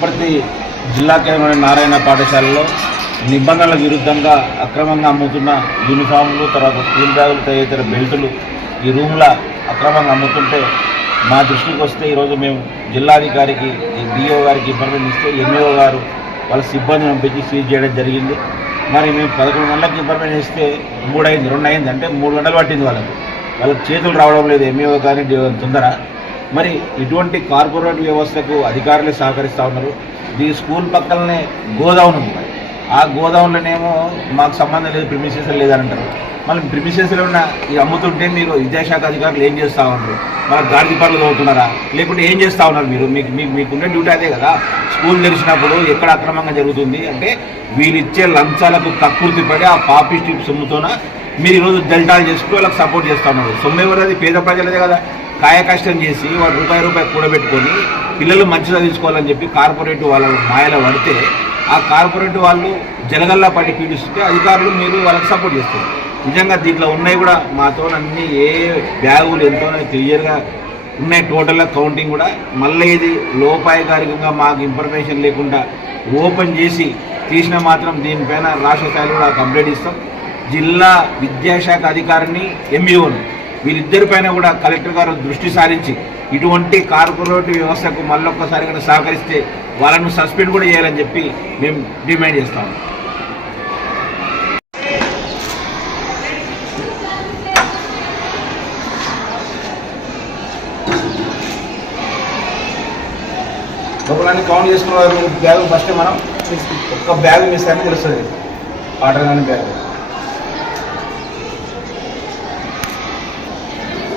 పుట్టపర్తి జిల్లా కేంద్రంలోని నారాయణ పాఠశాలలో నిబంధనలకు విరుద్ధంగా అక్రమంగా అమ్ముతున్న యూనిఫామ్లు, తర్వాత స్కూల్ బ్యాగులు, తదితర బెల్టులు ఈ రూమ్ల అక్రమంగా అమ్ముతుంటే మా దృష్టికి వస్తే ఈరోజు మేము జిల్లాధికారికి, డిఓ గారికి ఇన్ఫర్మేషన్ ఇస్తే ఎంఈఓ గారు వాళ్ళ సిబ్బందిని పంపించి సీజ్ చేయడం జరిగింది. మరి మేము 11 గంటలకు ఇన్ఫర్మేషన్ ఇస్తే 3 అయింది, 2 అయింది, అంటే 3 గంటలు పట్టింది. వాళ్ళకి చేతులు రావడం లేదు ఎంఈఓ కానీ తొందర. మరి ఇటువంటి కార్పొరేట్ వ్యవస్థకు అధికారులే సహకరిస్తూ ఉన్నారు. ఈ స్కూల్ పక్కనే గోడౌన్ ఉంది. ఆ గోడౌన్లోనేమో మాకు సంబంధం లేదు, ప్రిమిసెస్ లేదని అంటారు. మళ్ళీ ప్రిమిసెస్లో ఉన్న ఈ అమ్ముతుంటే మీరు విద్యాశాఖ అధికారులు ఏం చేస్తూ ఉన్నారు? మన గాడి పనులు చదువుతున్నారా, లేకుంటే ఏం చేస్తూ ఉన్నారు? మీకున్న డ్యూటీ అదే కదా. స్కూల్ తెరిచినప్పుడు ఎక్కడ అక్రమంగా జరుగుతుంది అంటే వీళ్ళిచ్చే లంచాలకు ప్రకృతి పడి ఆ పాపిస్టి సొమ్ముతోన మీరు ఈరోజు జల్టాలు చేసుకుంటూ వాళ్ళకి సపోర్ట్ చేస్తూ ఉన్నారు. సొమ్ము ఎవరది? పేద ప్రజలదే కదా. కాయ కష్టం చేసి వాడు రూపాయి కూడబెట్టుకొని పిల్లలు మంచి చదివించుకోవాలని చెప్పి కార్పొరేట్ వాళ్ళ మాయలో పడితే ఆ కార్పొరేట్ వాళ్ళు జలగల్లా పడి పీడిస్తుంటే అధికారులు మీరు వాళ్ళకి సపోర్ట్ చేస్తారు. నిజంగా దీంట్లో ఉన్నాయి కూడా మాతో అన్ని ఏ బ్యాగులు ఎంతో క్లియర్గా ఉన్నాయి. టోటల్గా కౌంటింగ్ కూడా మళ్ళీ ఇది లోపాయకారికంగా మాకు ఇన్ఫర్మేషన్ లేకుండా ఓపెన్ చేసి తీసిన మాత్రం దీనిపైన రాష్ట్ర స్థాయిలో కూడా కంప్లైంట్ ఇస్తాం. జిల్లా విద్యాశాఖ అధికారిని, ఎంఈఓని వీళ్ళిద్దరిపైన కూడా కలెక్టర్ గారు దృష్టి సారించి ఇటువంటి కార్పొరేట్ వ్యవస్థకు మళ్ళొక్కసారి కనుక సహకరిస్తే వాళ్ళను సస్పెండ్ కూడా చేయాలని చెప్పి మేము డిమాండ్ చేస్తాము. లోపలన్నీ కౌంట్ చేసుకున్న బ్యాగ్ ఫస్ట్ మనం ఒక్క బ్యాగ్ మిస్ అయినా తెలుస్తుంది. వాటర్ కానీ బ్యాగ్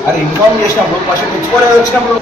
అది ఇన్ఫార్మ్ చేసినప్పుడు ఫస్ట్ తెచ్చుకోలేదు వచ్చినప్పుడు